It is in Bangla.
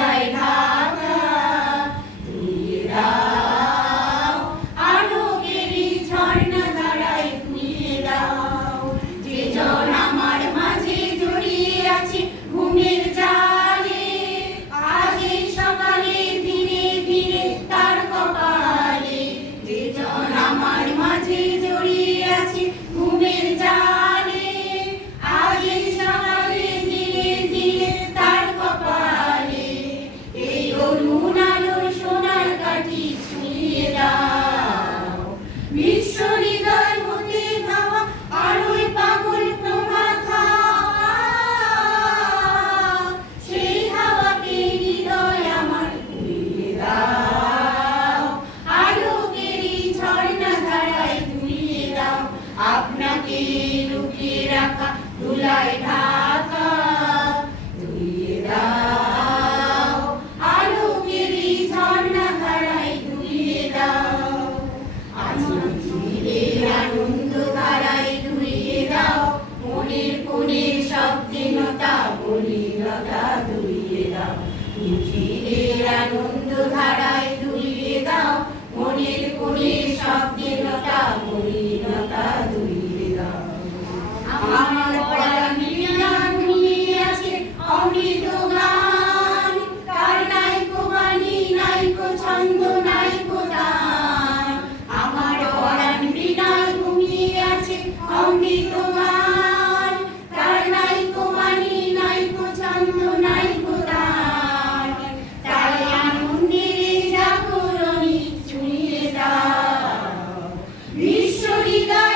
ধুলায় ঢাকা ধুইয়ে দাও আলোকেরই ঝর্ণা ধারায় ধুইয়ে দাও যে জন আমার মাঝে জড়িয়ে আছে ঘুমের জালে আজ এই সকালে ধীরে ধীরে তার কপালে যে জন আমার মাঝে জড়িয়ে আছে ঘুমের জালে আজ এই সকালে ধীরে ধীরে তার কপালে এই অরুণ আলোর সোনার কাঠি ছুঁয়ে দাও বিশ্ব হৃদয় হতে ধাওয়া আলোয় পাগল প্রভাত সেই হাওয়াকে হৃদয় আমার ধুইয়ে দাও আলোকেরই ঝর্ণা ধারায় ধুইয়ে দাও আপনাকে লুকিয়ে রাখা ধুলায় ঢাকা ধুইয়ে দাও আলোকেরই ঝর্ণা ধারায় ধুইয়ে দাও আনন্দের আনন্দ ধারায় ধুইয়ে দাও মনের কোণের শব্দিনতা মলিনতা ধুইয়ে দাও নিখিলের আনন্দ ধারায় ধুইয়ে দাও মনের কোণের শব্দিনতা মলিনতা ধুইয়ে দাও আমার পরাণ বীণা ঘুমিয়ে আছে অমৃত গান তার নাইকো বাণী নাইকো ছন্দ নাইকো গান আমার পরাণ বীণা ঘুমিয়ে আছে অমৃত গান তার নাইকো বাণী নাইকো ছন্দ নাইকো গান তার আনন্দের জাগরণী ছুঁয়ে দাও বিশ্ব হৃদয়